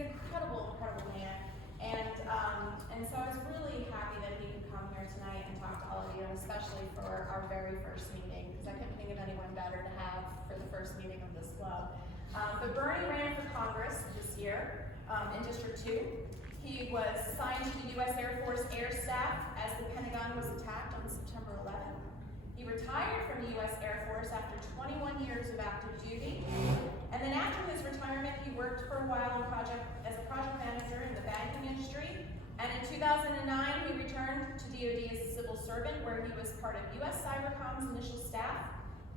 an incredible man. And so I was really happy that he could come here tonight and talk to all of you, and especially for our very first meeting, because I couldn't think of anyone better to have for the first meeting of this club. But Bernie ran for Congress this year in District 2. He was assigned to the U.S. Air Force Air Staff as the Pentagon was attacked on September 11th. He retired from the U.S. Air Force after 21 years of active duty. And then after his retirement, he worked for a while as a project manager in the banking industry. And in 2009, he returned to DoD as a civil servant, where he was part of U.S. Cybercom's initial staff.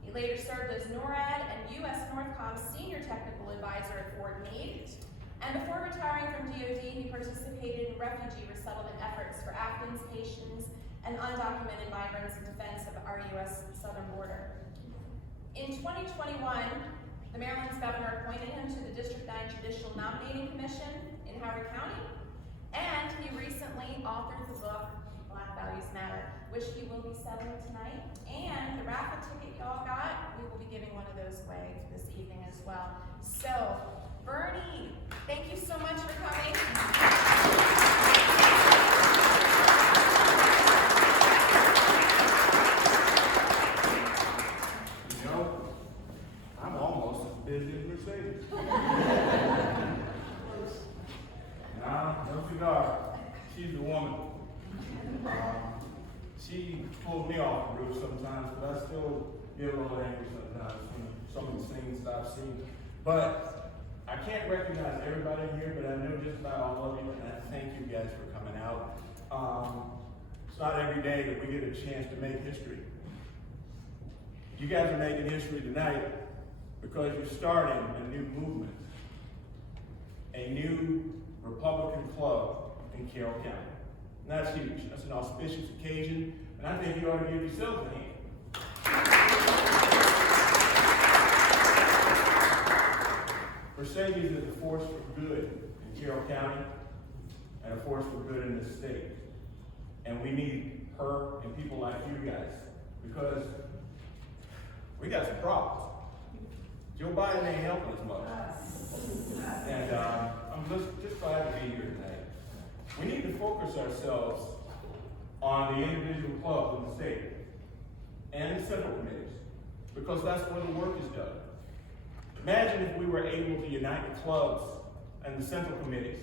He later served as NORAD and U.S. Northcom's senior technical advisor at Fort Meade. And before retiring from DoD, he participated in refugee resettlement efforts for Afghans, Haitians, and undocumented migrants in defense of our U.S. southern border. In 2021, the Maryland's governor appointed him to the District 9 Judicial Nominating Commission in Howard County, and he recently authored the book, Black Values Matter, which he will be selling tonight. And the raffle ticket y'all got, we will be giving one of those away this evening as well. So, Bernie, thank you so much for coming. You know, I'm almost as busy as Mercedes. Nah, no cigar. She's a woman. She pulls me off the roof sometimes, but I still get a little angry sometimes when some of the things that I've seen. But I can't recognize everybody here, but I know just about all of you, and I thank you guys for coming out. It's not every day that we get a chance to make history. You guys are making history tonight because you're starting a new movement, a new Republican club in Carroll County. And that's huge. That's an auspicious occasion, and I think you ought to give yourselves a hand. Mercedes is a force for good in Carroll County and a force for good in this state. And we need her and people like you guys, because we got some problems. Joe Biden ain't helping us much. And I'm just glad to be here tonight. We need to focus ourselves on the individual clubs in the state and the central committees, because that's where the work is done. Imagine if we were able to unite the clubs and the central committees,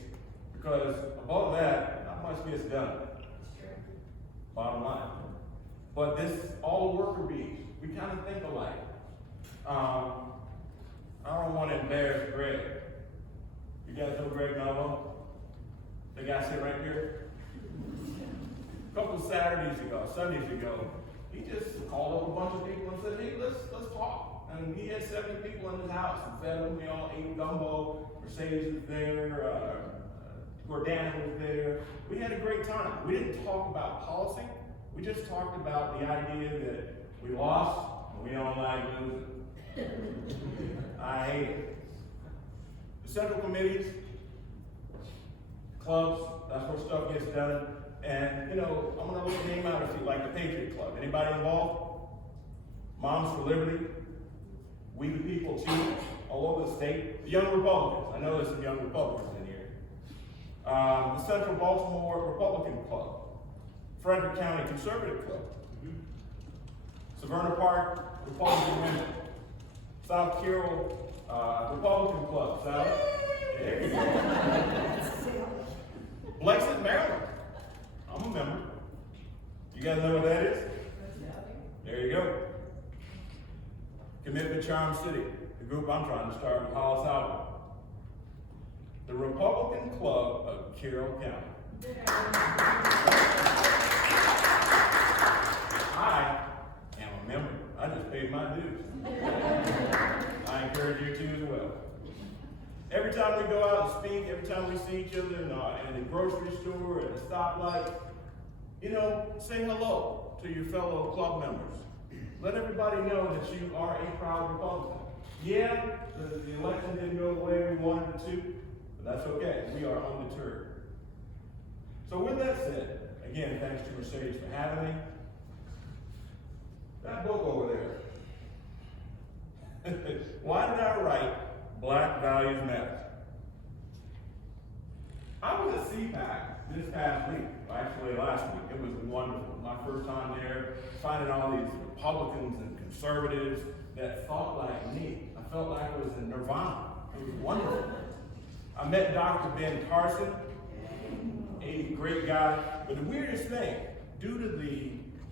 because above that, not much gets done. Bottom line. But this, all the worker bees, we kind of think alike. I don't want to embarrass Greg. You guys know Greg Mello? The guy sitting right here? A couple of Sundays ago, he just called up a bunch of people and said, hey, let's talk. And he had 70 people in his house and fed them. We all ate gumbo. Mercedes was there. Gordana was there. We had a great time. We didn't talk about policy. We just talked about the idea that we lost and we don't like losing. I hate it. The central committees, clubs, that's where stuff gets done. And, you know, I'm going to look a name out if you like the Patriot Club. Anybody involved? Moms for Liberty. We the People, too, all over the state. The Young Republicans. I know there's some Young Republicans in here. The Central Baltimore Republican Club. Frederick County Conservative Club. Severna Park Republican Women. South Carroll Republican Club. South. There you go. Blexit, Maryland. I'm a member. You guys know what that is? There you go. Commitment Charm City, the group I'm trying to start with Hollis Allen. The Republican Club of Carroll County. I am a member. I just paid my dues. I encourage you to as well. Every time we go out and speak, every time we see each other in the grocery store, at the stoplight, you know, say hello to your fellow club members. Let everybody know that you are a proud Republican. Yeah, the election didn't go the way we wanted it to, but that's okay. We are undeterred. So with that said, again, thanks to Mercedes for having me. That book over there. Why did I write Black Values Matter? I was at CPAC this past week, actually last week. It was wonderful. My first time there, finding all these Republicans and conservatives that thought like me. I felt like I was in Nirvana. It was wonderful. I met Dr. Ben Carson, a great guy. But the weirdest thing, due to the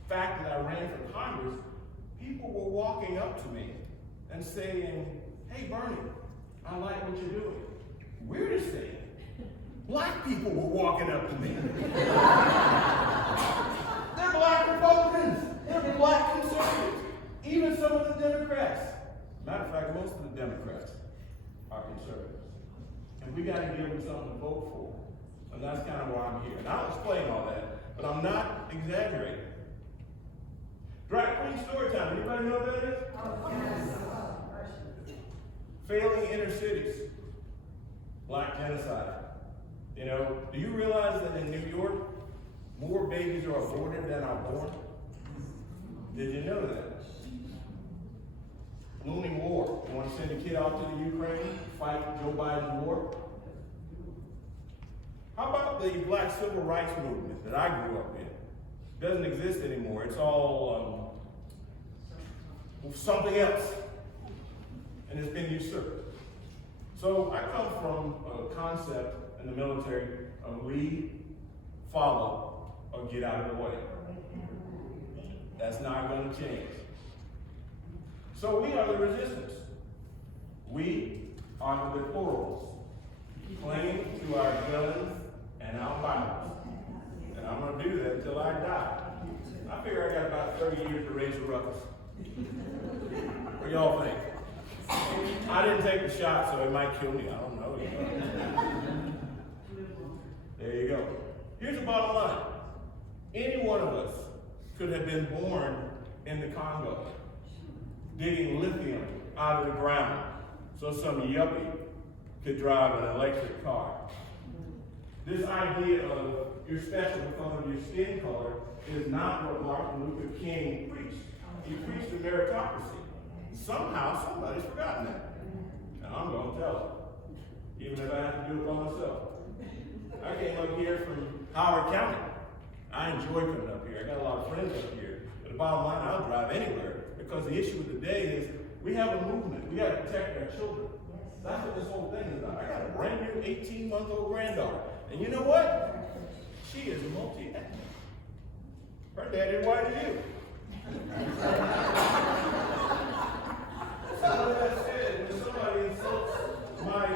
fact that I ran for Congress, people were walking up to me and saying, "Hey, Bernie, I like what you're doing." Weirdest thing, black people were walking up to me. They're black Republicans. They're black conservatives. Even some of the Democrats. Matter of fact, most of the Democrats are conservatives. And we got to give them something to vote for. And that's kind of why I'm here. And I'll explain all that, but I'm not exaggerating. Drag queen story time. Anybody know what that is? Failing inner cities. Black genocide. You know, do you realize that in New York, more babies are aborted than are born? Did you know that? Looming war. You want to send a kid out to the Ukraine, fight Joe Biden's war? How about the black civil rights movement that I grew up in? It doesn't exist anymore. It's all something else. And it's been usurped. So I come from a concept in the military of lead, follow, or get out of the way. That's not going to change. So we are the resistance. We are the deplorables, clinging to our guns and our Bibles. And I'm going to do that until I die. I figure I got about 30 years to raise a ruckus. What y'all think? I didn't take the shot, so it might kill me. I don't know. There you go. Here's the bottom line. Any one of us could have been born in the Congo, digging lithium out of the ground so some yuppie could drive an electric car. This idea of you're special because of your skin color is not what Martin Luther King preached. He preached a meritocracy. Somehow somebody's forgotten that. And I'm going to tell it, even if I have to do it by myself. I came up here from Howard County. I enjoy coming up here. I got a lot of friends up here. But the bottom line, I'll drive anywhere. Because the issue of the day is we have a movement. We got to protect our children. That's what this whole thing is about. I got a brand new 18-month-old granddaughter. And you know what? She is multi-ethnic. Her dad is white as you. So with that said, when somebody insults my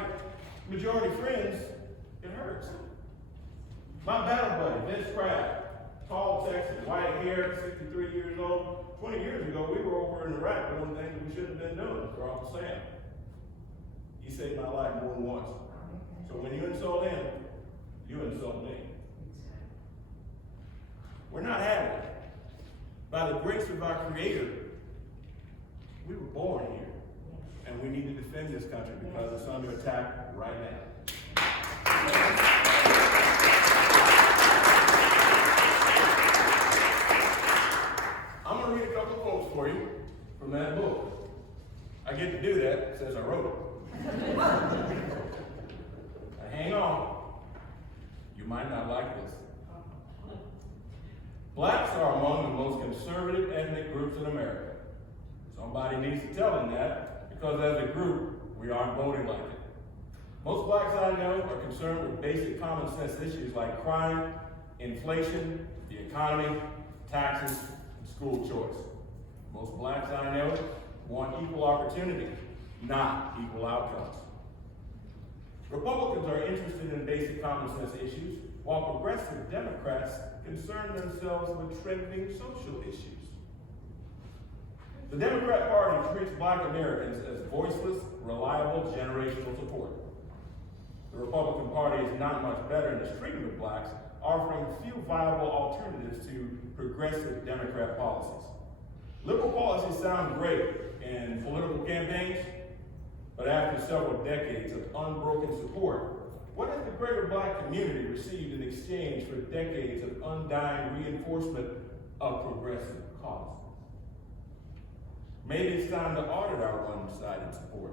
majority friends, it hurts. My battle buddy, Vince Crabb, tall Texan, white hair, 63 years old. 20 years ago, we were over in Iraq doing things that we shouldn't have been doing, throw off the sand. He saved my life more than once. So when you insult him, you insult me. We're not having it. By the grace of our Creator, we were born here. And we need to defend this country because it's under attack right now. I'm going to read a couple of quotes for you from that book. I get to do that since I wrote it. Now hang on. You might not like this. Blacks are among the most conservative ethnic groups in America. Somebody needs to tell them that because as a group, we aren't voting like it. Most blacks I know are concerned with basic common sense issues like crime, inflation, the economy, taxes, and school choice. Most blacks I know want equal opportunity, not equal outcomes. Republicans are interested in basic common sense issues, while progressive Democrats concern themselves with trending social issues. The Democrat Party treats black Americans as voiceless, reliable, generational support. The Republican Party is not much better in its treatment of blacks, offering few viable alternatives to progressive Democrat policies. Liberal policies sound great in political campaigns, but after several decades of unbroken support, what has the greater black community received in exchange for decades of undying reinforcement of progressive causes? Maybe it's time to audit our one-sided support.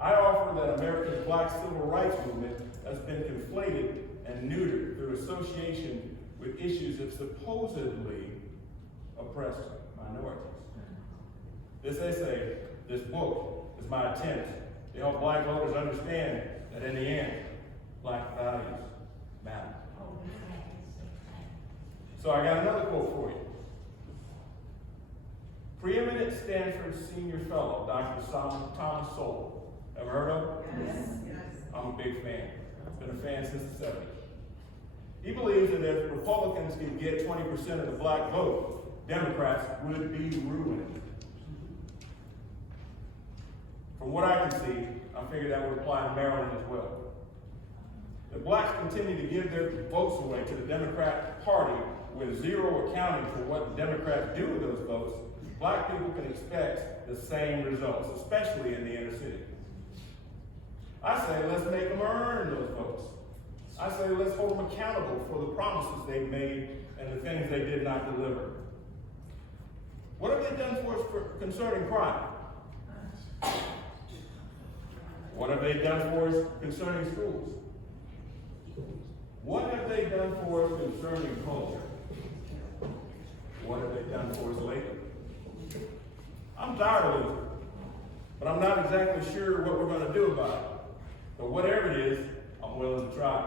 I offer that America's black civil rights movement has been conflated and neutered through association with issues that supposedly oppress minorities. This essay, this book, is my attempt to help black voters understand that in the end, black values matter. So I got another quote for you. Preeminent Stanford Senior Fellow, Dr. Thomas Sowell. Ever heard of him? Yes. I'm a big fan. I've been a fan since the 70s. He believes that if Republicans could get 20% of the black vote, Democrats would be ruined. From what I can see, I figure that would apply to Maryland as well. If blacks continue to give their votes away to the Democrat Party with zero accounting for what the Democrats do with those votes, black people can expect the same results, especially in the inner city. I say let's make them earn those votes. I say let's hold them accountable for the promises they made and the things they did not deliver. What have they done for us concerning crime? What have they done for us concerning schools? What have they done for us concerning culture? What have they done for us lately? I'm tired of losing, but I'm not exactly sure what we're going to do about it. But whatever it is, I'm willing to try.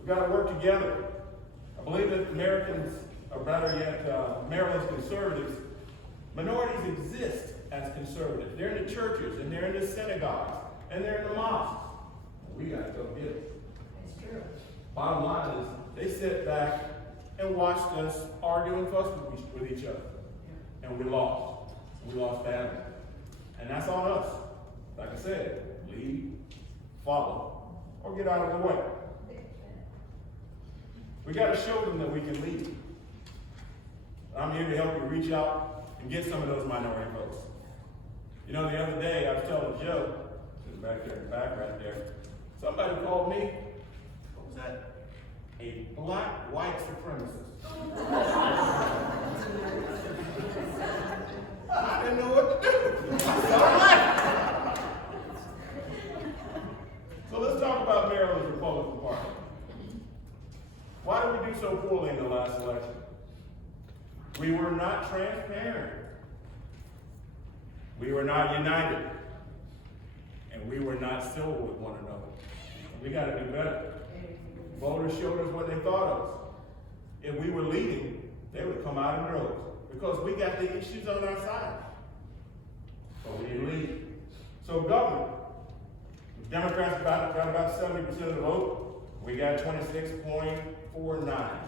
We've got to work together. I believe that Americans, or better yet, Maryland's conservatives, minorities exist as conservatives. They're in the churches, and they're in the synagogues, and they're in the mosques. We got to go get it. It's true. Bottom line is, they sit back and watched us argue and fuss with each other. And we lost. We lost badly. And that's on us. Like I said, lead, follow, or get out of the way. We got to show them that we can lead. I'm here to help you reach out and get some of those minority votes. You know, the other day I was telling Joe, sitting back there in the back right there, somebody called me, what was that? A black white supremacist. I didn't know what to do. So let's talk about Maryland's Republican Party. Why did we do so poorly in the last election? We were not transparent. We were not united. And we were not civil with one another. We got to do better. Voters showed us what they thought of us. If we were leading, they would come out in droves because we got the issues on our side. But we didn't lead. So government, the Democrats got about 70% of the vote. We got 26.49.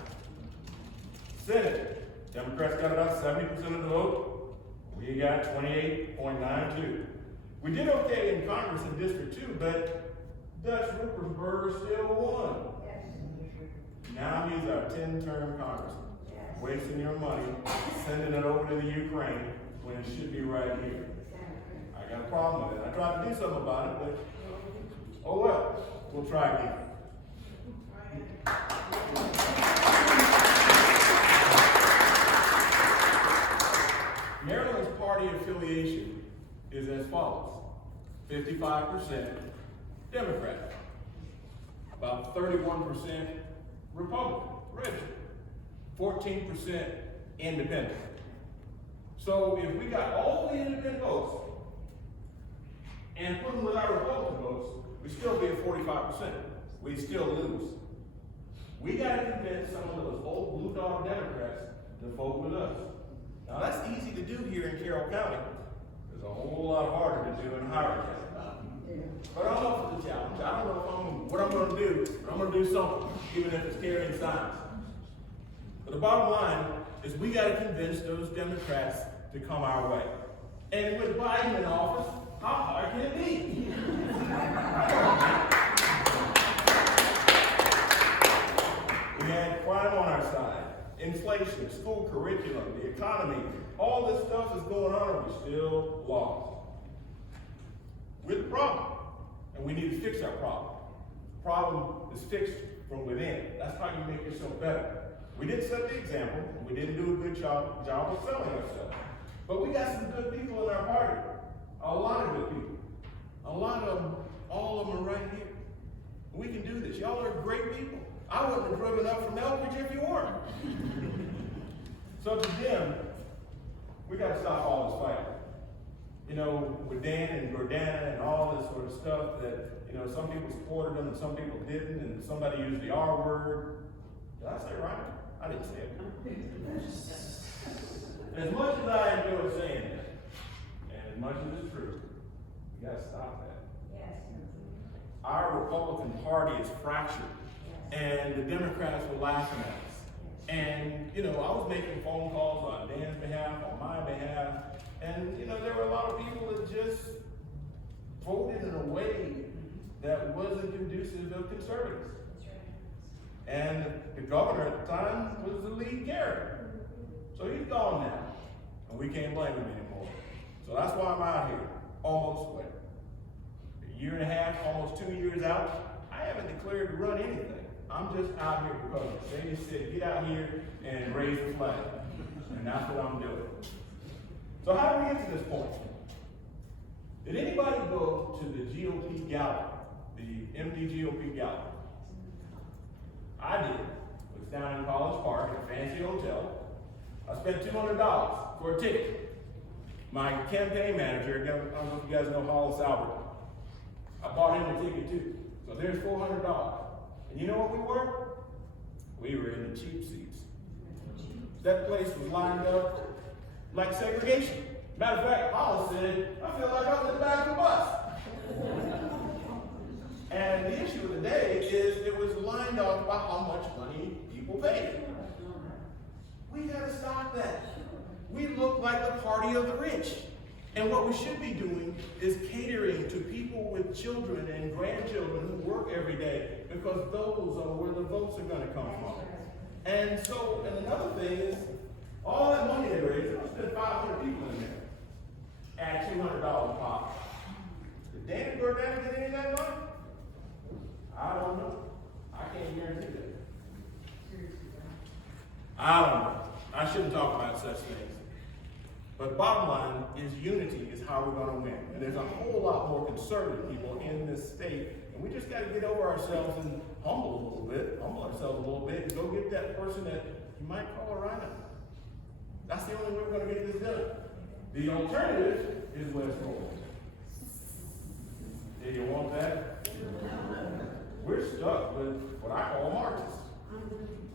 Senate, Democrats got about 70% of the vote. We got 28.92. We did okay in Congress in District 2, but Dutch Ruppersberger still won. Now he's our 10-term congressman, wasting your money, sending it over to the Ukraine when it should be right here. I got a problem with it. I tried to do something about it, but oh well, we'll try again. Maryland's party affiliation is as follows: 55% Democrat, about 31% Republican, registered, 14% independent. So if we got all the independent votes and put them with our Republican votes, we'd still be at 45%. We'd still lose. We got to convince some of those old blue dog Democrats to vote with us. Now that's easy to do here in Carroll County. It's a whole lot harder to do in Howard County. But I'm up for the challenge. I don't know what I'm going to do, but I'm going to do something, even if it's carrying signs. But the bottom line is we got to convince those Democrats to come our way. And with Biden in office, how hard can it be? We had crime on our side, inflation, school curriculum, the economy, all this stuff is going on and we still lost. We're the problem, and we need to fix our problem. The problem is fixed from within. That's how you make yourself better. We didn't set the example, and we didn't do a good job of selling ourselves. But we got some good people in our party, a lot of good people. great people. I wouldn't have driven up from Elbridge if you weren't. So to them, we got to stop all this fighting. You know, with Dan and Gordana and all this sort of stuff that, you know, some people supported them and some people didn't, and somebody used the R word. Did I say it right? I didn't say it. And as much as I enjoy saying that, and as much as it's true, we got to stop that. Yes. Our Republican Party is fractured, and the Democrats were laughing at us. And, you know, I was making phone calls on Dan's behalf, on my behalf, and, you know, there were a lot of people that just voted in a way that wasn't conducive of conservatives. And the governor at the time was the lead character. So he's gone now, and we can't blame him anymore. So that's why I'm out here, almost, a year and a half, almost 2 years out. I haven't declared to run anything. I'm just out here because Mercedes said, get out here and raise the flag. And that's what I'm doing. So how do we get to this point? Did anybody go to the GOP gala, the empty GOP gala? I did. It was down in College Park at a fancy hotel. I spent $200 for a ticket. My campaign manager, I don't know if you guys know Hollis Albert, I bought him a ticket too. So there's $400. And you know what we were? We were in the cheap seats. That place was lined up like segregation. Matter of fact, Hollis said, I feel like I'm in the back of the bus. And the issue of the day is it was lined up by how much money people paid. We gotta stop that. We look like the party of the rich. And what we should be doing is catering to people with children and grandchildren who work every day, because those are where the votes are gonna come from. And so, and another thing is, all that money they raised, I spent 500 people in there. Add $200 pop. Did Dan and Gordana get any of that money? I don't know. I can't guarantee that. I don't know. I shouldn't talk about such things. But bottom line is unity is how we're going to win. And there's a whole lot more conservative people in this state. And we just got to get over ourselves and humble ourselves a little bit, and go get that person that you might call a rhino. That's the only way we're going to get this done. The alternative is West Roll. Do you want that? We're stuck with what I call Marxists.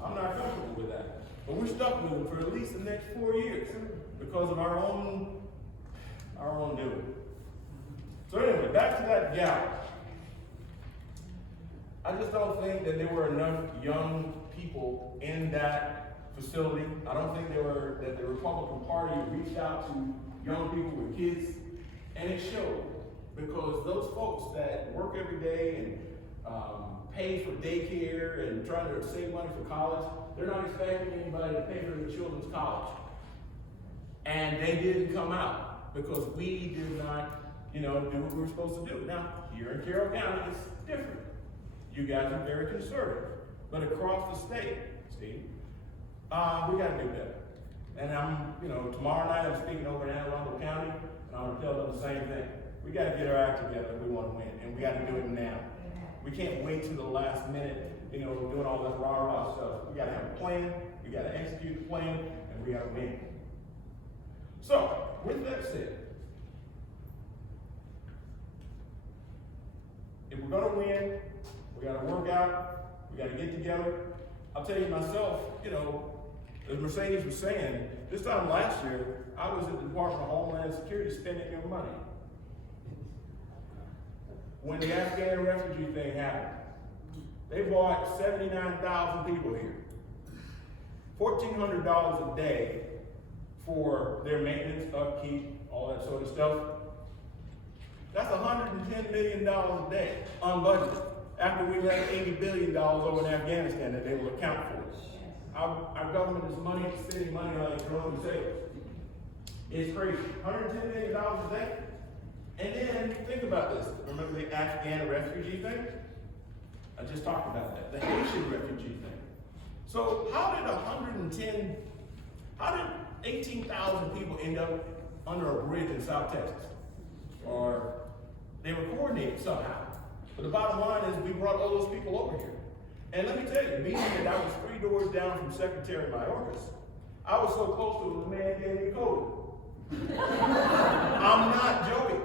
I'm not comfortable with that. But we're stuck with them for at least the next 4 years because of our own doing. So anyway, back to that gala. I just don't think that there were enough young people in that facility. I don't think that the Republican Party reached out to young people with kids, and it showed, because those folks that work every day and pay for daycare and trying to save money for college, they're not expecting anybody to pay for their children's college. And they didn't come out because we did not, do what we were supposed to do. Now, here in Carroll County, it's different. You guys are very conservative. But across the state, Steve, we got to do better. And tomorrow night I'm speaking over in Anne Arundel County, and I'm going to tell them the same thing. We got to get our act together if we want to win, and we got to do it now. We can't wait till the last minute, doing all this rah-rah stuff. We got to have a plan, we got to execute the plan, and we got to win. So, with that said, if we're going to win, we got to work out, we got to get together. I'll tell you myself, as Mercedes was saying, this time last year, I was at the Department of Homeland Security spending their money. When the Afghan refugee thing happened, they brought 79,000 people here. $1,400 a day for their maintenance, upkeep, all that sort of stuff. That's $110 million a day, unbudgeted, after we left $80 billion over in Afghanistan that they will account for. Our government is spending money like drone sales. It's crazy. $110 million a day. And then think about this. Remember the Afghan refugee thing? I just talked about that. The Haitian refugee thing. So how did 18,000 people end up under a bridge in South Texas? Or they were coordinated somehow. But the bottom line is we brought all those people over here. And let me tell you, being that I was 3 doors down from Secretary Mayorkas, I was so close to it, the man gave me COVID. I'm not joking.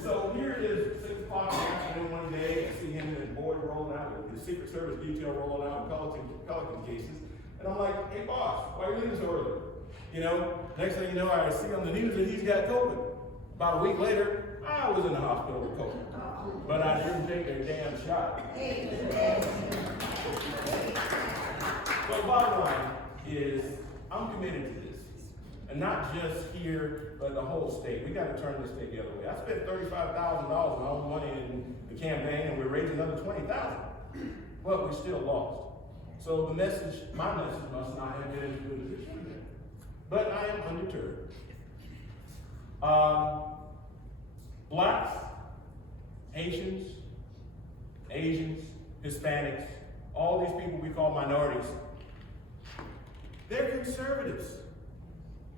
So here it is, 6 o'clock in the afternoon one day, I see him and his boy rolling out, with the Secret Service detail rolling out with Pelican cases. And I'm like, hey boss, why are you leaving so early? You know, next thing you know, I see on the news that he's got COVID. About a week later, I was in the hospital with COVID. But I didn't take a damn shot. So bottom line is, I'm committed to this. And not just here, but the whole state. We got to turn this state the other way. I spent $35,000 of my own money in the campaign, and we're raising another $20,000. But we still lost. So the message, my message must not have been as good as it should have been. But I am undeterred. Blacks, Haitians, Asians, Hispanics, all these people we call minorities, they're conservatives.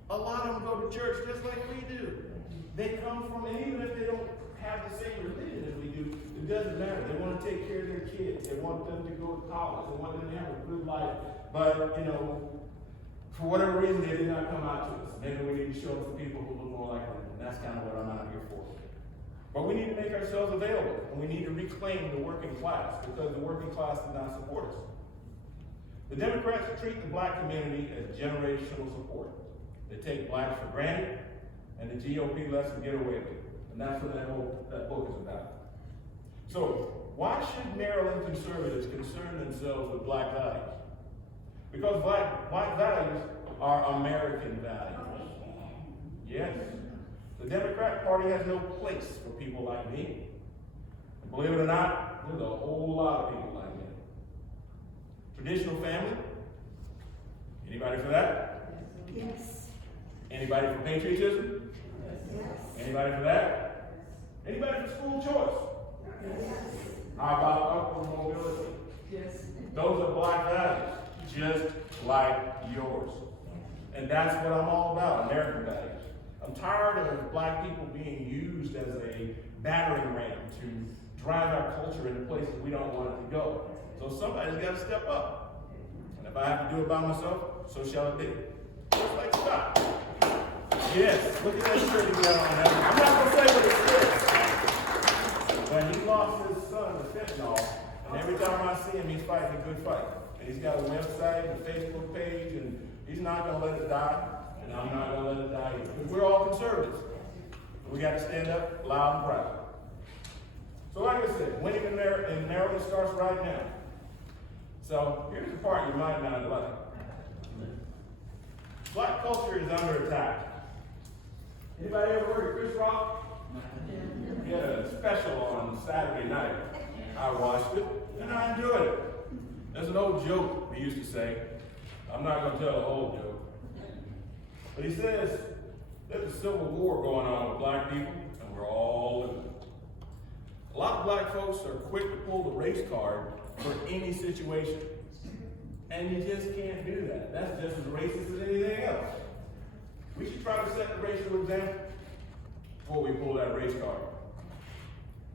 A lot of them go to church just like we do. They come from, and even if they don't have the same religion as we do, it doesn't matter. They want to take care of their kids. They want them to go to college. They want them to have a good life. But, you know, for whatever reason, they did not come out to us. Maybe we need to show them some people who look more like them. And that's kind of what I'm out here for. But we need to make ourselves available, and we need to reclaim the working class, because the working class did not support us. The Democrats treat the black community as generational support. They take blacks for granted, and the GOP lets them get away with it. And that's what that book is about. So, why should Maryland conservatives concern themselves with black values? Because black values are American values. Yes. The Democrat Party has no place for people like me. And believe it or not, there's a whole lot of people like me. Traditional family? Anybody for that? Yes. Anybody for patriotism? Yes. Anybody for that? Anybody for school choice? Yes. How about upward mobility? Yes. Those are black values, just like yours. And that's what I'm all about, American values. I'm tired of black people being used as a battering ram to drive our culture into places we don't want it to go. So somebody's got to step up. And if I have to do it by myself, so shall it be. Just like Scott. Yes, look at that shirt he got on there. I'm not going to say what it says. But he lost his son to fentanyl, and every time I see him, he's fighting a good fight. And he's got a website, a Facebook page, and he's not going to let it die. And I'm not going to let it die either. Because we're all conservatives. We got to stand up loud and proud. So like I said, winning in Maryland starts right now. So here's the part you might not like. Black culture is under attack. Anybody ever heard of Chris Rock? He had a special on Saturday night. I watched it, and I enjoyed it. There's an old joke he used to say. I'm not going to tell the whole joke. But he says, there's a civil war going on with black people, and we're all living it. A lot of black folks are quick to pull the race card for any situation. And you just can't do that. That's just as racist as anything else. We should try to set the racial example before we pull that race card.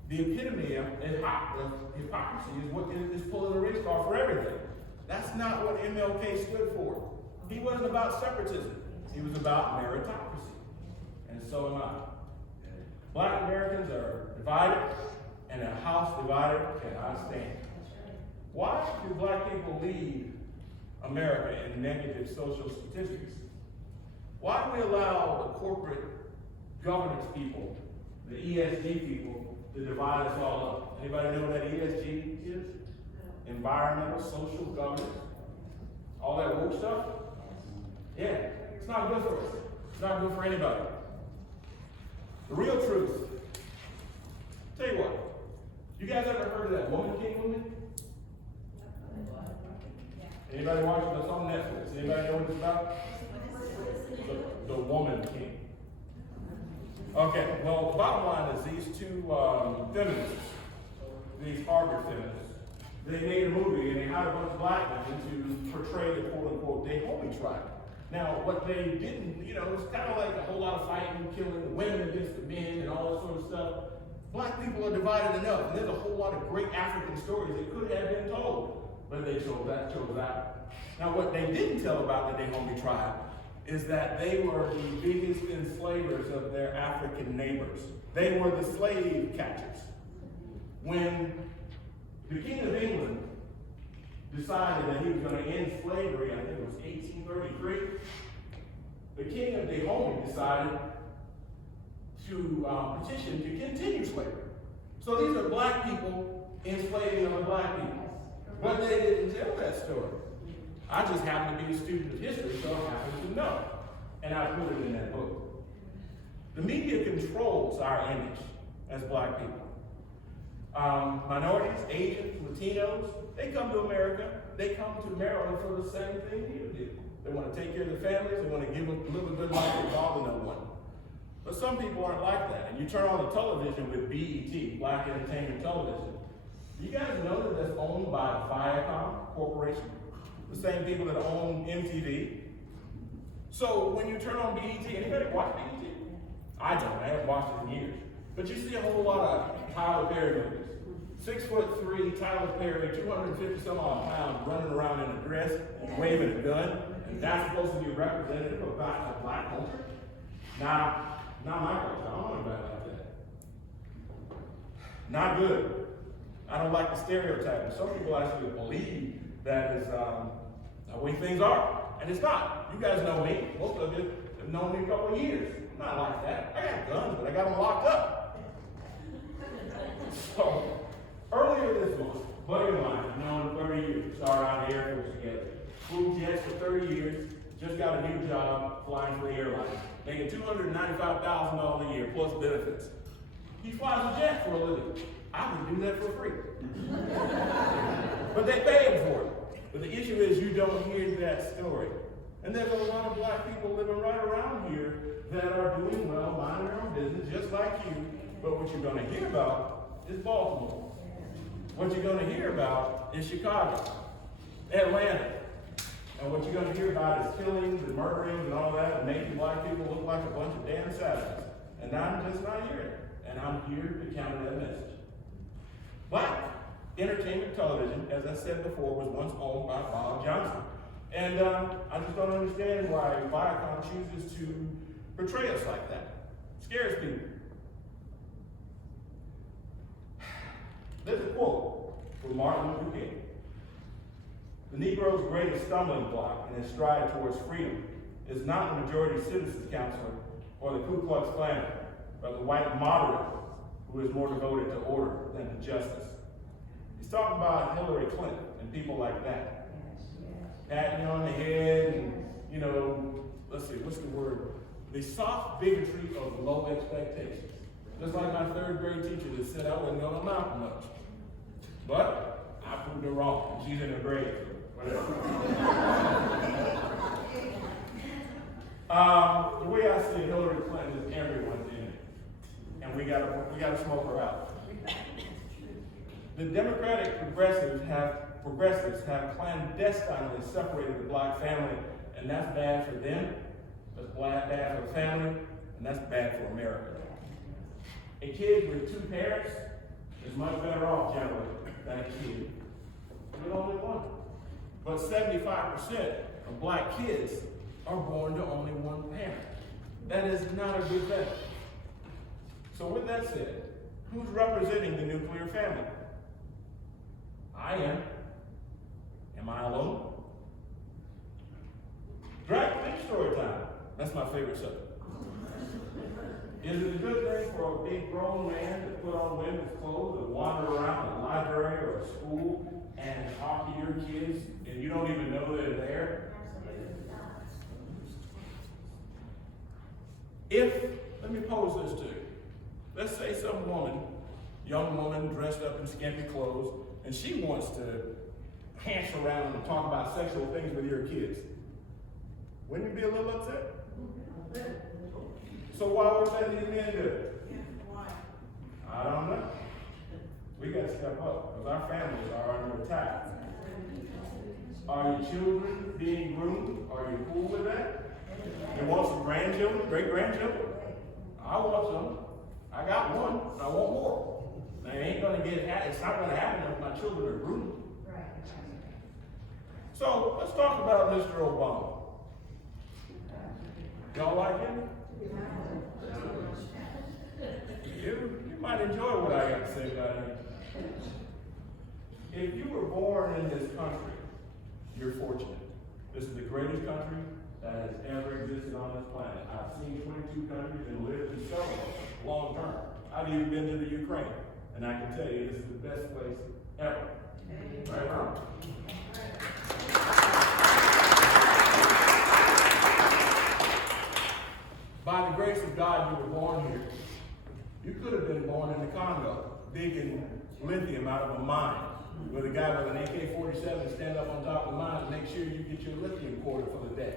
The epitome of hypocrisy is what is pulling the race card for everything. That's not what MLK stood for. He wasn't about separatism. He was about meritocracy. And so am I. Black Americans are divided, and a house divided cannot stand. Why do black people lead America in negative social statistics? Why do we allow the corporate governance people, the ESG people, to divide us all up? Anybody know what that ESG is? Environmental, social governance. All that woke stuff? Yeah, it's not good for us. It's not good for anybody. The real truth. Tell you what, you guys ever heard of that Woman King movie? Anybody watching this on Netflix? Anybody know what it's about? The Woman King. Okay, well, the bottom line is these two feminists, these Harvard feminists, they made a movie and they hired a bunch of black women to portray the quote-unquote Dahomey tribe. Now, what they didn't, it's kind of like a whole lot of fighting, killing the women against the men and all that sort of stuff. Black people are divided enough, and there's a whole lot of great African stories that could have been told, but they chose out. Now, what they didn't tell about the Dahomey tribe is that they were the biggest enslavers of their African neighbors. They were the slave catchers. When the King of England decided that he was going to end slavery, I think it was 1833, the King of Dahomey decided to petition to continue slavery. So these are black people enslaving other black people. But they didn't tell that story. I just happen to be a student of history, so I happen to know. And I put it in that book. The media controls our image as black people. Minorities, Asians, Latinos, they come to America. They come to Maryland for the same thing you do. They want to take care of their families. They want to live a good life and bother no one. But some people aren't like that. And you turn on the television with BET, Black Entertainment Television. You guys know that that's owned by Viacom Corporation, the same people that own MTV. So when you turn on BET, anybody watch BET? I don't. I haven't watched it in years. But you see a whole lot of Tyler Perry movies. 6'3", Tyler Perry, 250 some odd pounds, running around in a dress, waving a gun, and that's supposed to be representative of black culture? Nah, not my culture. I don't want to like that. Not good. I don't like the stereotyping. Some people actually believe that is the way things are, and it's not. You guys know me. Most of you have known me a couple of years. I'm not like that. I got guns, but I got them locked up. So, earlier this month, buddy of mine, I've known him 30 years, started out in the Air Force together. Flew jets for 30 years, just got a new job flying for the airline, making $295,000 a year plus benefits. He flies a jet for a living. I would do that for free. But they pay him for it. But the issue is you don't hear that story. And there's a lot of black people living right around here that are doing well, minding their own business, just like you. But what you're going to hear about is Baltimore. What you're going to hear about is Chicago, Atlanta. And what you're going to hear about is killings and murderings and all that, and making black people look like a bunch of damn savages. And I'm just not hearing it. And I'm here to counter that message. Black entertainment television, as I said before, was once owned by Bob Johnson. And I just don't understand why Viacom chooses to portray us like that. It scares people. There's a quote from Martin Luther King. The Negro's greatest stumbling block in his stride towards freedom is not the majority citizens council or the Ku Klux Klan, but the white moderate who is more devoted to order than to justice. He's talking about Hillary Clinton and people like that. Patting you on the head and, let's see, what's the word? The soft bigotry of low expectations. Just like my third grade teacher that said I wasn't going to amount to much. But I proved her wrong. She's in her grave. Whatever. The way I see it, Hillary Clinton is everyone's enemy. And we gotta smoke her out. The Democratic progressives have clandestinely separated the black family, and that's bad for them, that's bad for the family, and that's bad for America. A kid with two parents is much better off generally than a kid with only one. But 75% of black kids are born to only one parent. That is not a good thing. So with that said, who's representing the nuclear family? I am. Am I alone? Drag story time. That's my favorite subject. Is it a good thing for a big grown man to put on women's clothes and wander around a library or a school and talk to your kids and you don't even know they're there? Let me pose this to you. Let's say some young woman dressed up in skimpy clothes, and she wants to dance around and talk about sexual things with your kids. Wouldn't you be a little upset? So why would let these men do it? I don't know. We got to step up because our families are under attack. Are your children being groomed? Are you cool with that? You want some grandchildren, great-grandchildren? I want some. I got one, and I want more. Now, it ain't gonna it's not gonna happen if my children are rude. Right. So, let's talk about Mr. Obama. Y'all like him? You might enjoy what I got to say about him. If you were born in this country, you're fortunate. This is the greatest country that has ever existed on this planet. I've seen 22 countries and lived in several long term. I've even been to the Ukraine, and I can tell you this is the best place ever. Right around. By the grace of God, you were born here. You could have been born in the Congo, digging lithium out of a mine, with a guy with an AK-47 stand up on top of the mine and make sure you get your lithium quota for the day.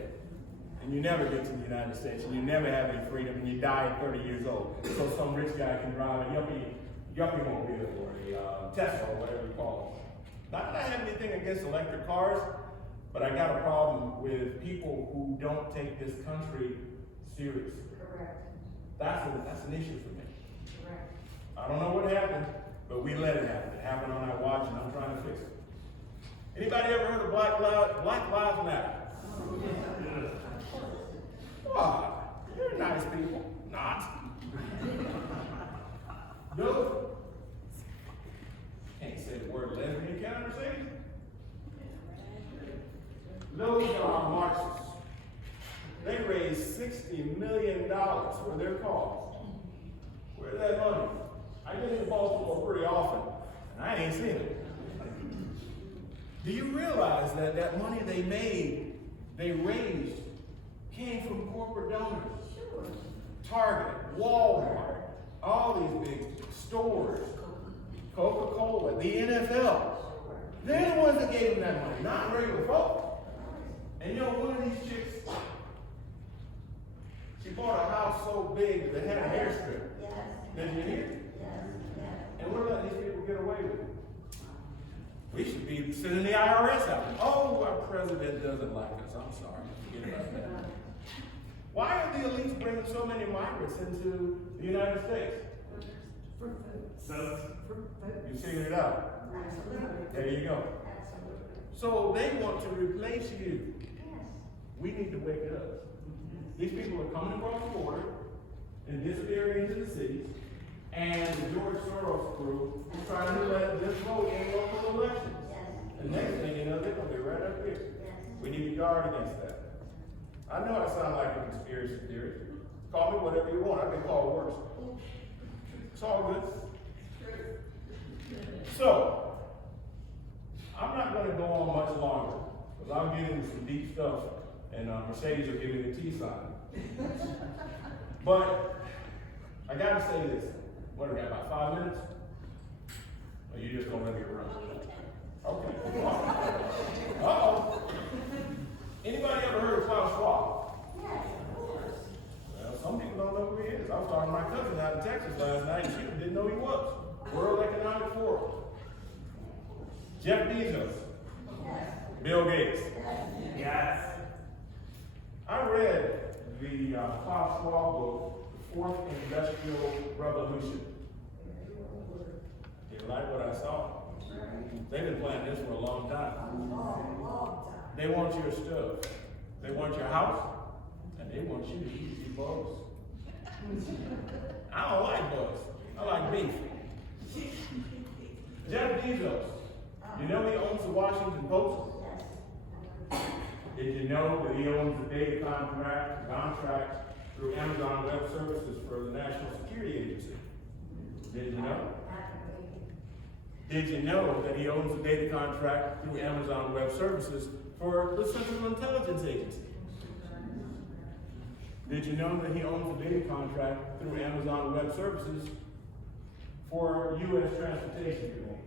And you never get to the United States, and you never have any freedom, and you die at 30 years old. So some rich guy can drive a yuppie mobile or a Tesla or whatever you call it. Not that I have anything against electric cars, but I got a problem with people who don't take this country serious. Correct. That's an issue for me. Correct. I don't know what happened, but we let it happen. It happened on our watch, and I'm trying to fix it. Anybody ever heard of Black Lives Matter? Oh, they're nice people. Not. No. Can't say the word lesbian, can I ever say it? Those are Marxists. They raised $60 million for their cause. Where's that money? I get into Baltimore pretty often, and I ain't seen it. Do you realize that that money they raised, came from corporate donors? Sure. Target, Walmart, all these big stores, Coca-Cola, the NFL. They're the ones that gave them that money, not regular folks. And you know, one of these chicks, she bought a house so big that it had a hair strip. Yes. Did you hear? Yes. And we're letting these people get away with it. We should be sending the IRS out. Oh, our president doesn't like us. I'm sorry. Forget about that. Why are the elites bringing so many migrants into the United States? You figured it out. Absolutely. There you go. Absolutely. So they want to replace you. Yes. We need to wake it up. These people are coming across the border and disappearing into the cities, and the George Soros crew is trying to let this vote in local elections. Yes. And next thing you know, they're going to be right up here. Yes. We need to guard against that. I know I sound like a conspiracy theorist. Call me whatever you want. I've been called worse. It's all good. So, I'm not going to go on much longer, because I'm getting into some deep stuff, and Mercedes will give me the T sign. But I got to say this. What, we got about 5 minutes? Or you just going to let me run? Okay. Uh-oh. Anybody ever heard of Klaus Schwab? Yes, of course. Well, some people don't know who he is. I was talking to my cousin out in Texas last night, and she didn't know who he was. World Economic Forum. Jeff Bezos. Yes. Bill Gates. Yes. I read the Klaus Schwab book, The Fourth Industrial Revolution. You like what I saw? They've been planning this for a long time. They want your stuff. They want your house, and they want you to eat these bugs. I don't like bugs. I like beef. Jeff Bezos. You know he owns the Washington Post? Did you know that he owns the data contract through Amazon Web Services for the National Security Agency? Did you know? Did you know that he owns the data contract through Amazon Web Services for the Central Intelligence Agency? Did you know that he owns the data contract through Amazon Web Services for U.S. Transportation Command?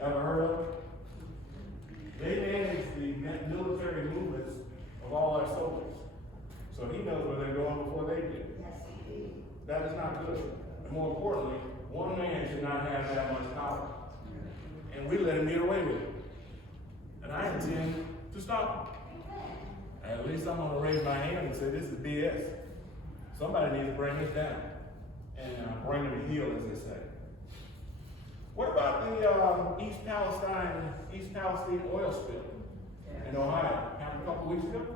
Ever heard of it? They manage the military movements of all our soldiers. So he knows where they're going before they do. That is not good. And more importantly, one man should not have that much power. And we let him get away with it. And I intend to stop him. At least I'm going to raise my hand and say this is BS. Somebody needs to bring this down. and bring them to heel, as they say. What about the East Palestine oil spill in Ohio? Happened a couple weeks ago?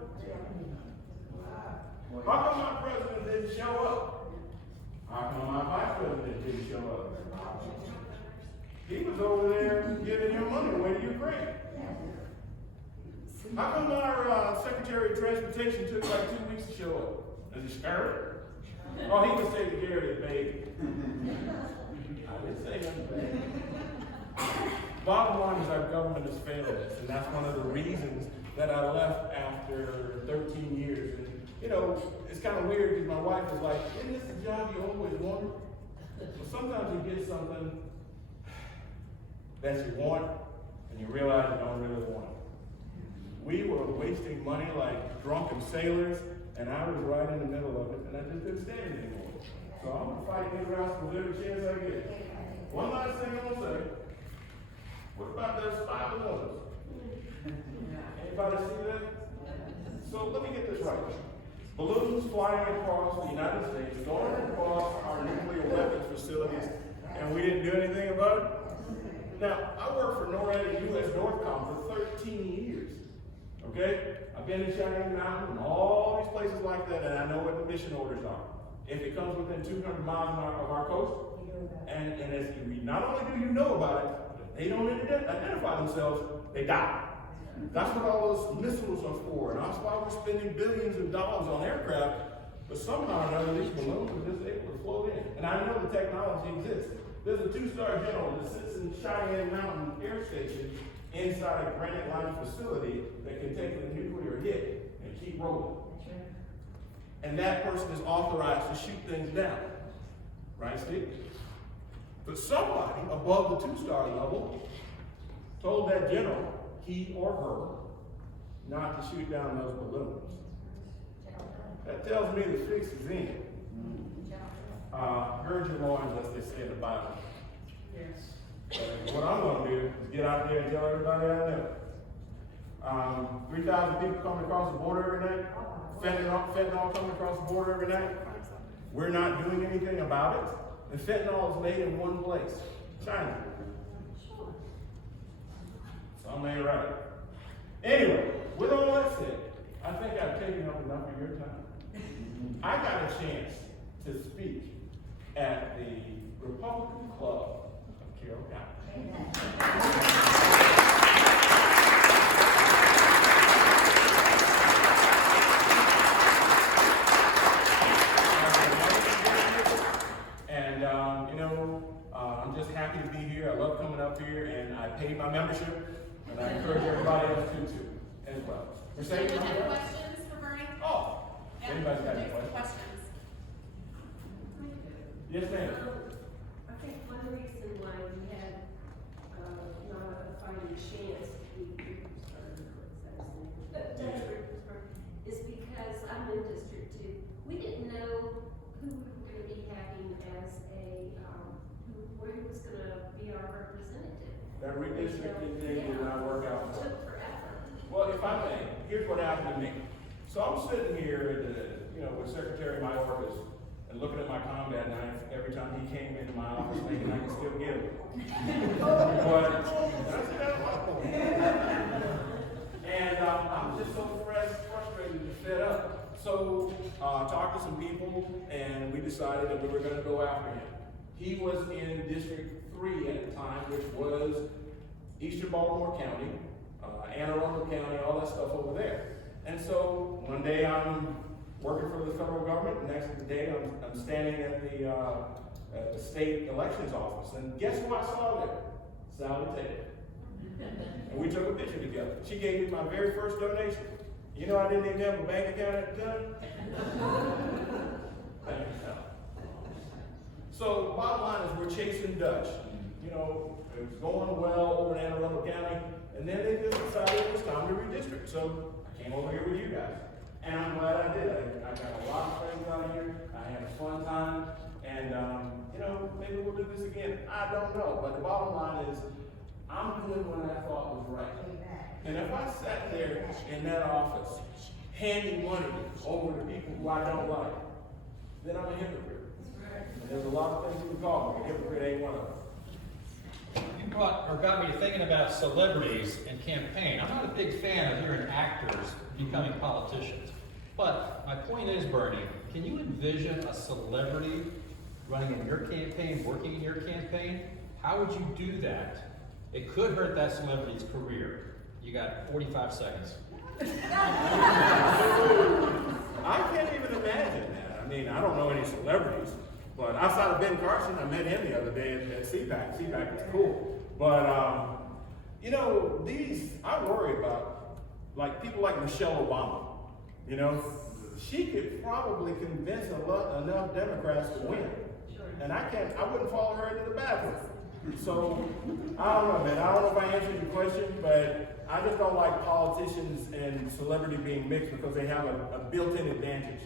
How come my president didn't show up? How come my vice president didn't show up? He was over there giving your money away to Ukraine. How come our Secretary of Transportation took like 2 weeks to show up? Is he scared? Oh, he was taking care of his baby. I didn't say nothing bad. Bottom line is our government has failed us, and that's one of the reasons that I left after 13 years. And, you know, it's kind of weird because my wife is like, isn't this the job you always wanted? But sometimes you get something that you want, and you realize you don't really want it. We were wasting money like drunken sailors, and I was right in the middle of it, and I just couldn't stand it anymore. So I'm going to fight these routes for every chance I get. One last thing I'm going to say. What about those 5 balloons? Anybody see that? So let me get this right. Balloons flying across the United States, going across our nuclear weapons facilities, and we didn't do anything about it? Now, I worked for NORAD and U.S. Northcom for 13 years. Okay? I've been in Cheyenne Mountain and all these places like that, and I know what the mission orders are. If it comes within 200 miles of our coast, and as not only do you know about it, but they don't identify themselves, they die. That's what all those missiles are for, and that's why we're spending billions of dollars on aircraft, but somehow or another these balloons are just able to float in. And I know the technology exists. There's a 2-star general that sits in Cheyenne Mountain Air Station inside a Granite Line facility that can take a nuclear hit and keep rolling. And that person is authorized to shoot things down. Right, Steve? But somebody above the 2-star level told that general, he or her, not to shoot down those balloons. That tells me the fix is in. Gird your loins, as they say in the Bible. Yes. What I'm going to do is get out there and tell everybody I know. 3,000 people coming across the border every night. Fentanyl coming across the border every night. We're not doing anything about it. And fentanyl is made in one place, China. Some ain't right. Anyway, with all that said, I think I've taken up enough of your time. I got a chance to speak at the Republican Club of Carroll County. And I'm just happy to be here. I love coming up here, and I paid my membership, and I encourage everybody else to too, as well. Mercedes, Anyone have questions for Bernie? oh, Yeah, anybody's got any there's questions? questions. Yes, ma'am. I think one reason why we had not a fighting chance is because I'm in District 2. We didn't know who we were going to be having as where he was going to be our representative. That redistricting thing did not work out. It took forever. Well, if I may, here's what happened to me. So I'm sitting here, with Secretary Mayorkas, and looking at my combat knife every time he came into my office, thinking I can still get him. And I'm just so frustrated and fed up. So talked to some people, and we decided that we were going to go after him. He was in District 3 at the time, which was Eastern Baltimore County, Anne Arundel County, all that stuff over there. And so one day I'm working for the federal government, the next day I'm standing at the state elections office, and guess who I saw there? Sally Taylor. And we took a picture together. She gave me my very first donation. You know I didn't even have a bank account at the time? Thank you, Sally. So bottom line is we're chasing Dutch. It was going well over in Anne Arundel County, and then they just decided it was time to redistrict. So I came over here with you guys. And I'm glad I did. I got a lot of friends out here. I had a fun time. And, maybe we'll do this again. I don't know. But the bottom line is, I'm doing what I thought was right. And if I sat there in that office, handing money over to people who I don't like, then I'm a hypocrite. And there's a lot of things you can call them, but hypocrite ain't one of them. You got me thinking about celebrities and campaign. I'm not a big fan of hearing actors becoming politicians. But my point is, Bernie, can you envision a celebrity running in your campaign, working in your campaign? How would you do that? It could hurt that celebrity's career. You got 45 seconds. I can't even imagine that. I mean, I don't know any celebrities, but outside of Ben Carson, I met him the other day at CPAC. CPAC is cool. But, you know, I worry about, like, people like Michelle Obama. You know, she could probably convince enough Democrats to win. And I wouldn't follow her into the bathroom. So, I don't know, man. I don't know if I answered your question, but I just don't like politicians and celebrity being mixed because they have a built-in advantage.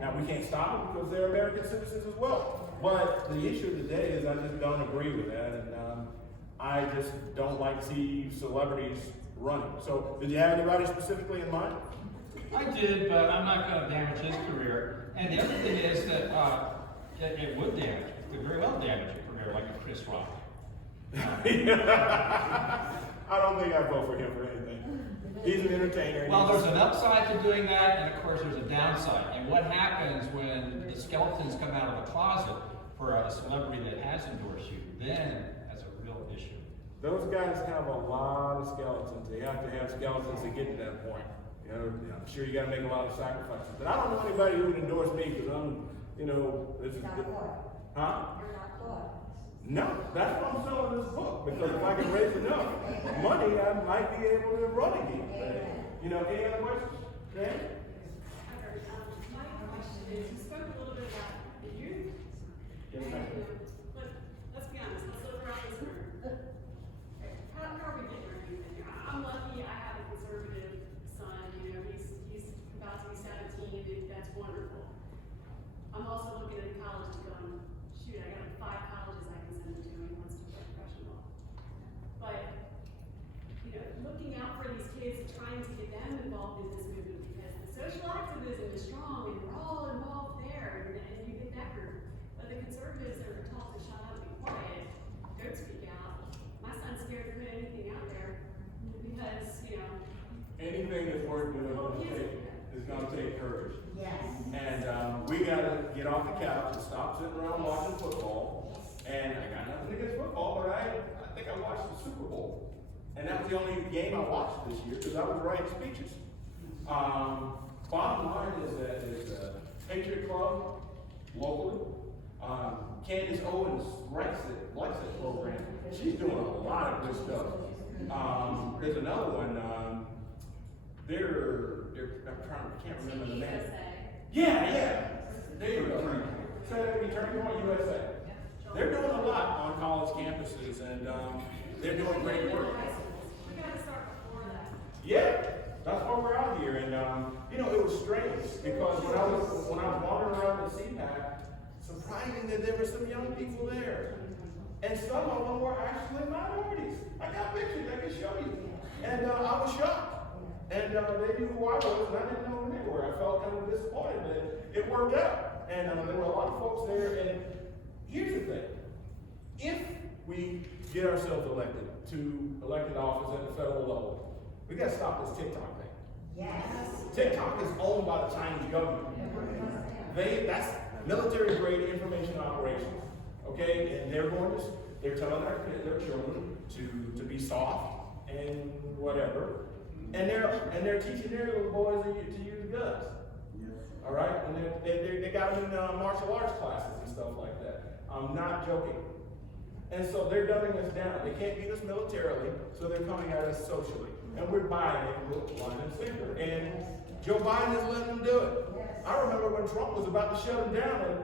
Now, we can't stop them because they're American citizens as well. But the issue of the day is I just don't agree with that. And I just don't like to see celebrities running. So, did you have anybody specifically in mind? I did, but I'm not going to damage his career. And the other thing is that it would damage, it could very well damage a career like a Chris Rock. I don't think I'd vote for him for anything. He's an entertainer. Well, there's an upside to doing that, and of course there's a downside. And what happens when the skeletons come out of the closet for a celebrity that has endorsed you? Then that's a real issue. Those guys have a lot of skeletons. They have to have skeletons to get to that point. You know, I'm sure you got to make a lot of sacrifices. But I don't know anybody who would endorse me because I'm, you know, this is. Huh? You're not loyal. No, that's why I'm selling this book, because if I can raise enough money, I might be able to run again. You know, any other questions? Dan? My question is, you spoke a little bit about the youth. Yes, ma'am. But let's be honest, let's look around this room. How are we getting our youth in here? I'm lucky I have a conservative son, you know, he's about to be 17, and that's wonderful. I'm also looking at college going, shoot, I got 5 colleges I can send him to, and he wants to play professional. But, you know, looking out for these kids, trying to get them involved in this movement, because the social activism is strong, and we're all involved there, and you get that group. But the conservatives that are taught to shut up and be quiet, don't speak out. My son's scared to put anything out there, because, you know. Anything that's worth doing is going to take courage. Yes. And we got to get off the couch and stop sitting around watching football. And I got nothing against football, but I think I watched the Super Bowl. And that was the only game I watched this year because I was writing speeches. Bottom line is that it's a Patriot Club locally. Candace Owens Brexit program. She's doing a lot of good stuff. There's another one. I can't remember the name. Yeah. There you go. Say that again, Turning Point USA. They're doing a lot on college campuses, and they're doing great work. We gotta start before that. Yeah, that's why we're out here. And you know, it was strange because when I was wandering around the CPAC, surprising that there were some young people there, and some of them were actually minorities. I got pictures I can show you, and I was shocked. And they knew who I was, and I didn't know who they were. I felt kind of disappointed, but it worked out. And there were a lot of folks there. And here's the thing: if we get ourselves elected to elected office at the federal level, we got to stop this TikTok thing. Yes. TikTok is owned by the Chinese government. That's military-grade information operations. Okay, and they're telling their children to be soft and whatever. And they're teaching their little boys to use guns. All right, and they got them in martial arts classes and stuff like that. I'm not joking. And so they're dumbing us down. They can't beat us militarily, so they're coming at us socially. And we're buying it with line and sinker. And Joe Biden is letting them do it. I remember when Trump was about to shut him down, and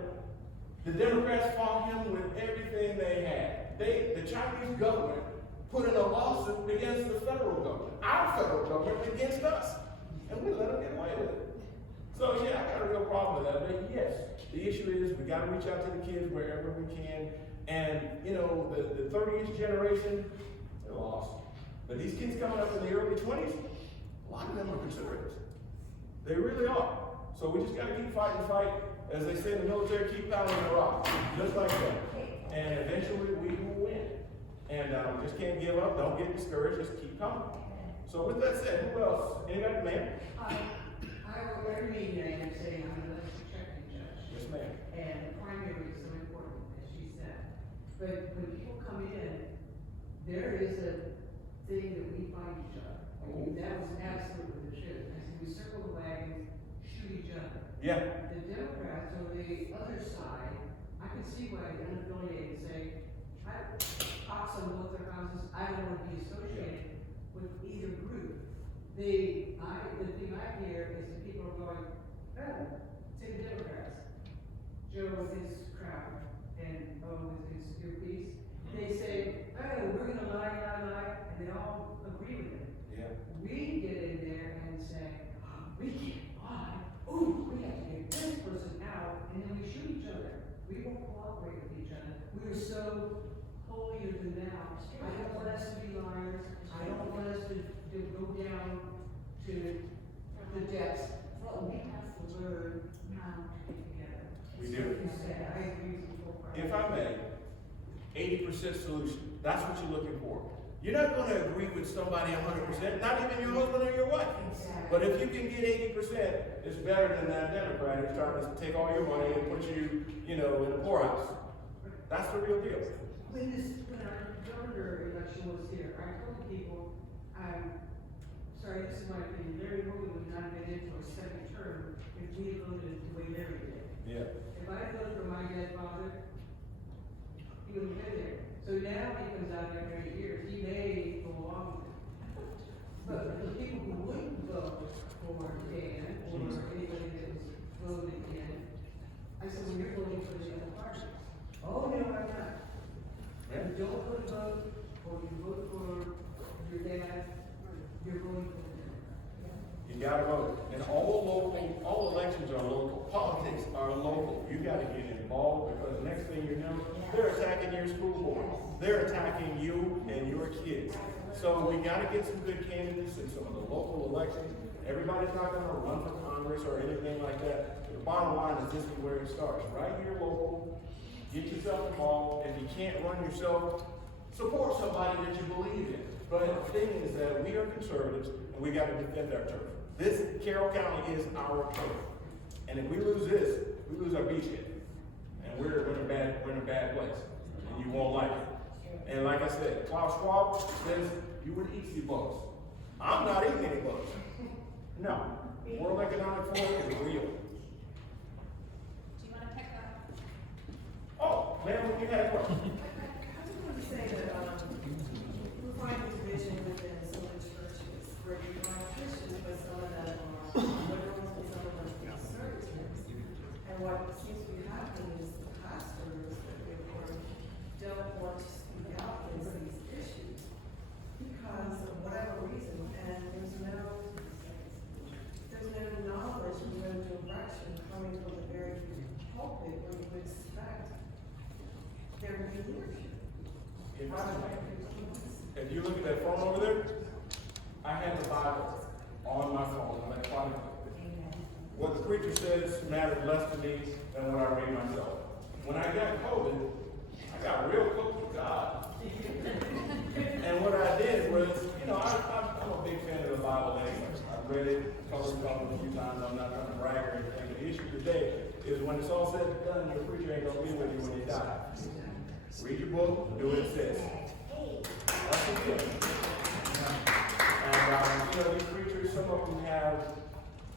the Democrats fought him with everything they had. The Chinese government put in a lawsuit against the federal government, our federal government against us, and we let them get away with it. So yeah, I got a real problem with that. But yes, the issue is we got to reach out to the kids wherever we can. And you know, the 30th generation, they're lost. But these kids coming up in the early 20s, a lot of them are conservatives. They really are. So we just got to keep fighting the fight. As they say in the military, keep pounding the rock, just like that. And eventually we will win. And just can't give up, don't get discouraged, just keep coming. So with that said, who else? Anybody, ma'am? I will every meeting I am saying I'm an election checking judge. Yes, ma'am. And the primary is so important, as she said. But when people come in, there is a thing that we find each other. And that was absolutely the truth. I said, we circle the wagons, shoot each other. Yeah. The Democrats on the other side, I can see why the unaffiliated say, I ox on both their houses, I don't want to be associated with either group. The thing I hear is that people are going, oh, say the Democrats, Joe with his crowd, and with his earpiece, they say, oh, we're gonna lie, and they all agree with it. Yeah. We get in there and say, oh, we can't lie, ooh, we have to get this person out, and then we shoot each other. We won't cooperate with each other. We are so holier than thou. I don't want us to be liars. I don't want us to go down to the depths. But we have to learn how to be together. We So do. you said, I agree with you wholeheartedly. If I may, 80% solution. That's what you're looking for. You're not going to agree with somebody 100%, not even your husband or your wife. But if you can get 80%, it's better than that Democrat who's trying to take all your money and put you, in the poorhouse. That's the real deal. When our governor election was here, I told people, sorry, this is my opinion, Larry Hogan would not have been in for a second term if we had voted the way Larry did. Yeah. If I had voted for my dead father, he would have been there. So now he comes out every 8 years, he may go along with it. But the people who wouldn't vote for Dan or anybody that was voted in, I said, well, you're voting for the other party. Oh, no, I'm not. Yeah. You don't go to vote, or you vote for your dad, you're voting for the Democrat. You gotta vote. And all elections are local. Politics are local. You gotta get involved because the next thing you know, they're attacking your school board. They're attacking you and your kids. So we gotta get some good candidates in some of the local elections. Everybody's not gonna run for Congress or anything like that. But the bottom line is this is where it starts. Right here local. Get yourself involved. If you can't run yourself, support somebody that you believe in. But the thing is that we are conservatives and we gotta defend our turf. This Carroll County is our turf. And if we lose this, we lose our beachhead. And we're in a bad place. And you won't like it. And like I said, Klaus Schwab says you would eat the bugs. I'm not eating any bugs. No. World Economic Forum is real. Do you want to pick up? Oh, ma'am, you had a question. I just want to say that we find a division within some of the churches where you find Christians, but some of them are liberals and some of them are conservatives. And what seems to be happening is the pastors that we don't want to speak out against these issues because of whatever reason, and there's no knowledge, no direction coming from the very pulpit where you would expect there to be leadership. If you look at that phone over there, I have the Bible on my phone, electronically. What the preacher says matters less to me than what I read myself. When I got COVID, I got real close to God. And what I did was, I'm a big fan of the Bible anyway. I've read it cover to cover a few times. I'm not trying to brag or anything. The issue today is when it's all said and done, your preacher ain't gonna be with you when you die. Read your book, do what it says. That's the deal. And these preachers, some of them have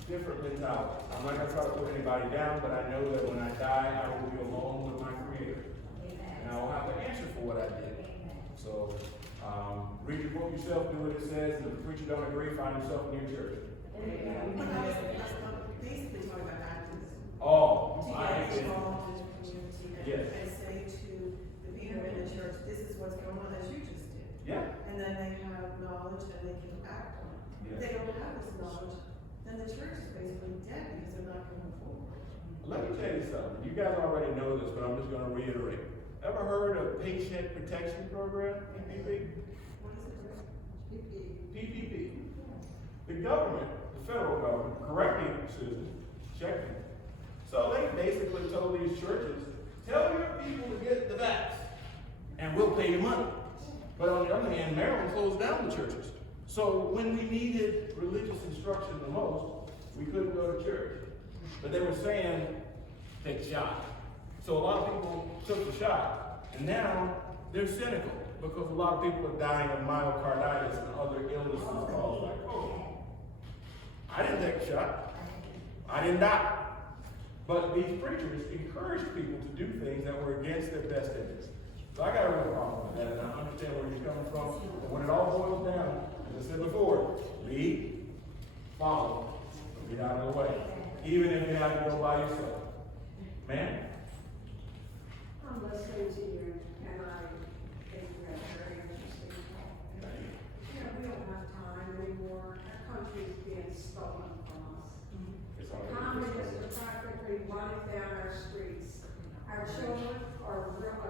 different mentality. I'm not gonna try to put anybody down, but I know that when I die, I will be alone with my Creator. And I will have to answer for what I did. So, read your book yourself, do what it says, and if the preacher don't agree, find yourself in your church. Basically talking about activism. Oh, To I get agree. involved in the community Yes. and say to the people in the church, this is what's going on, as you just did. Yeah. And then they have knowledge and they can act on it. If they don't have this knowledge, then the church is basically dead because they're not going forward. Let me tell you something. You guys already know this, but I'm just gonna reiterate. Ever heard of Paycheck Protection Program, PPP? What is it? PPP. The government, the federal government, correct me, Susan, check me, So they basically told these churches, tell your people to get the vax, and we'll pay you money. But on the other hand, Maryland closed down the churches. So when we needed religious instruction the most, we couldn't go to church. But they were saying, take a shot. So a lot of people took the shot, and now they're cynical because a lot of people are dying of myocarditis and other illnesses caused by COVID. I didn't take a shot. I didn't die. But these preachers encouraged people to do things that were against their best interests. So I got a real problem with that, and I understand where you're coming from. But when it all boils down, as I said before, lead, follow, get out of the way. Even if you have to go by yourself. Ma'am? I'm listening to you, and I think that's very interesting. You know, we don't have time anymore. Our country is being stolen from us. Communists are practically running down our streets. Our children are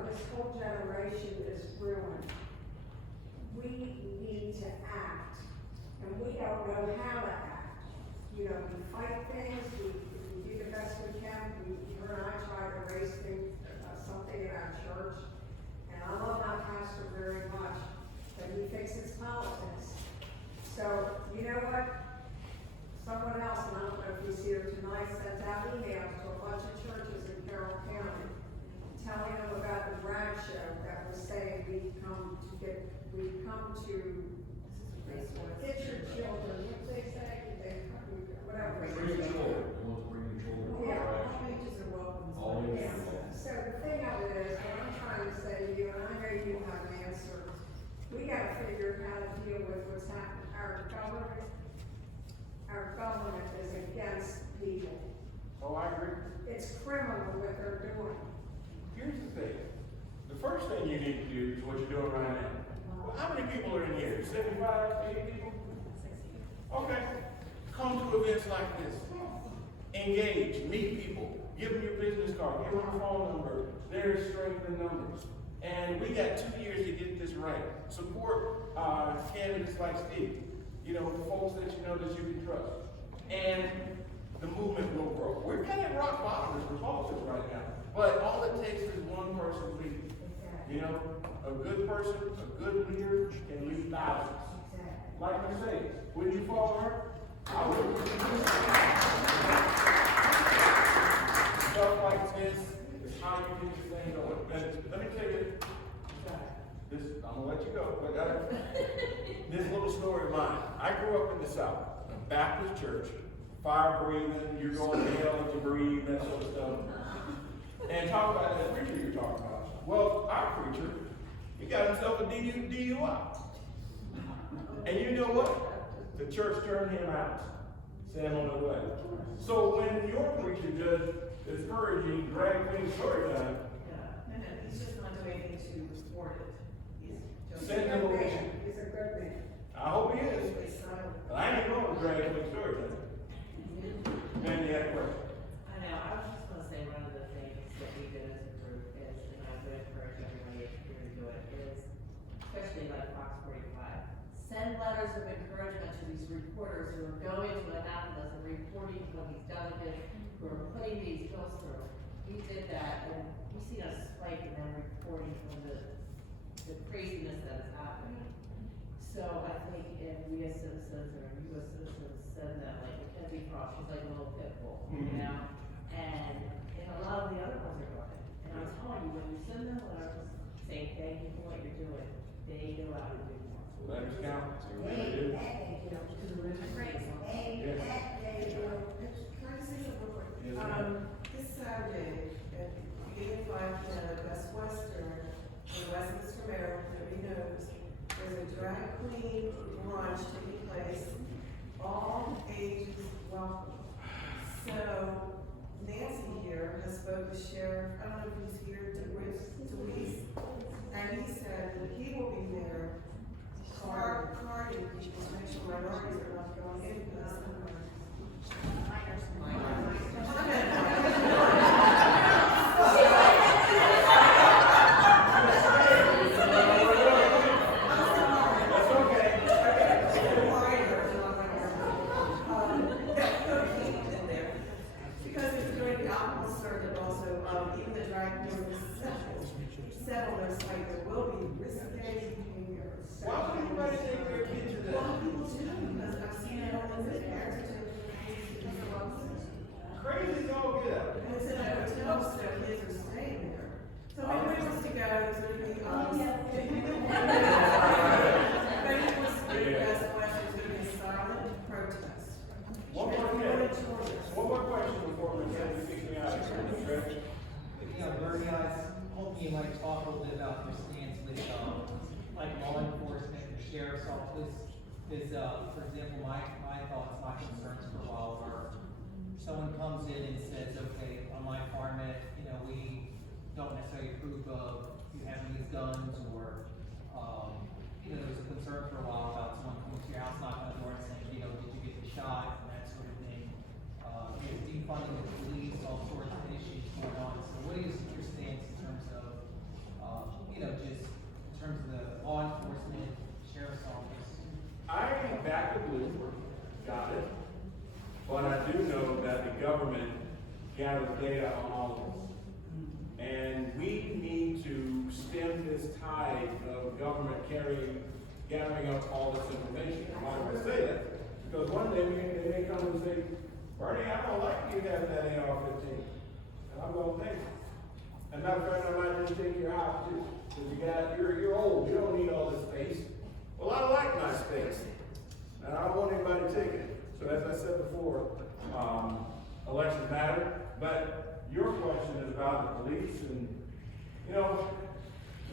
this whole generation is ruined. We need to act, and we don't know how to act. You know, we fight things, we do the best we can. Her and I try to raise something in our church, and I love my pastor very much, but he thinks it's politics. So, you know what? Someone else, and I don't know if he's here tonight, sent out emails to a bunch of churches in Carroll County, telling them about the brag show that was saying we've come to get your children, what do they say? Whatever. Bring your children. We want to bring your children. Yeah. Correct. Pages are welcome. Always. Yeah. So the thing of it is, what I'm trying to say to you, and I know you have an answer, we gotta figure out how to deal with what's happening. Our government is against people. Oh, I agree. It's criminal what they're doing. Here's the thing. The first thing you need to do is what you're doing right now. Well, how many people are in here? 75, 80 people? Okay. Come to events like this. Engage, meet people, give them your business card, give them a phone number. There's strength in numbers. And we got 2 years to get this right. Support candidates like Steve. You know, the folks that you know that you can trust. And the movement will grow. We're kind of rock bottom as Republicans right now. But all it takes is one person leading. You know, a good person, a good leader can lead thousands. Like Mercedes, would you follow her? I would. Stuff like this is how you get this thing going. And let me tell you, this, I'm gonna let you go, but this little story of mine. I grew up in the South, a Baptist church, fire breathing, you're going to hell if you breathe, that sort of stuff. And talk about that preacher you're talking about. Well, our preacher, he got himself a DUI. And you know what? The church turned him out, sent him on the way. So when your preacher does encouraging drag queen story time, No, he's just not doing anything to report it. He's just. send him a picture. He's a good man. I hope he is. He's silent. But I ain't going to drag queen story time. Man, you had a question. I know, I was just gonna say one of the things that we did as a group is, and I would encourage everybody here to do it, is, especially like Fox 45, send letters of encouragement to these reporters who are going to Annapolis and reporting what he's done of it, who are putting these bills through. We did that, and we see a spike in them reporting from the craziness that is happening. So I think if we as citizens, or you as citizens, send them, like Mackenzie Frost, she's like a little pit bull, you know? And a lot of the other ones are going. And I'm telling you, when you send them letters saying thank you for what you're doing, they go out and do more. Letters count. They really do. Can I just say something real quick? Yes, ma'am. This Saturday, at the beginning of 5 to Best Western, in Westminster, Maryland, everybody knows, there's a drag queen brunch taking place, all ages welcome. So Nancy here has spoke with Sheriff, I don't know if he's here, DeWeese, and he said that he will be there carding people to make sure minorities are not going in this. That's okay. Because it's during the alcohol sheriff's office is, for example, my thoughts, my concerns for a while were, someone comes in and says, okay, on my farmette, you know, we don't necessarily approve of you having these guns, or, you know, there was a concern for a while about someone coming to your house, knocking on the door and saying, you know, did you get the shot, and that sort of thing. You know, defunding the police, all sorts of issues going on. So what is your stance in terms of, you know, just in terms of the law enforcement, sheriff's office? I back the blue, got it. But I do know that the government gathers data on all of us. And we need to stem this tide of government gathering up all this information. Why do I say that? Because one day they may come and say, Bernie, I don't like you having that AR-15. And I'm going to take it. And matter of fact, I might just take your house too. Because you're old, you don't need all this space. Well, I like my space. And I don't want anybody to take it. So as I said before, elections matter. But your question is about the police, and you know,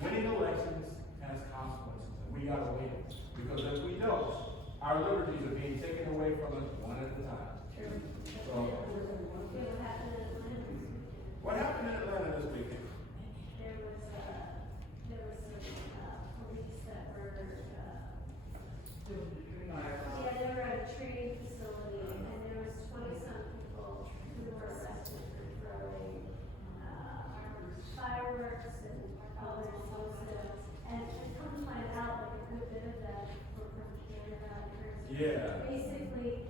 winning elections has consequences, and we gotta win. Because if we don't, our liberties are being taken away from us one at a time. So, what happened in Atlanta this weekend? There was some police that were, yeah, they were at a training facility, and there was 20-some people who were arrested for throwing, fireworks and other explosives. And come to find out, like a good bit of that were from Canada. Yeah. Basically,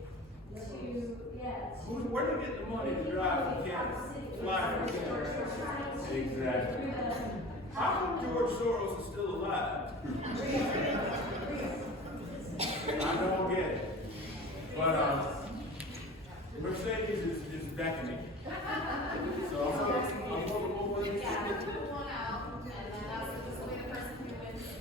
Where do you get the money to drive from Canada? Fly from Canada. Exactly. How come George Soros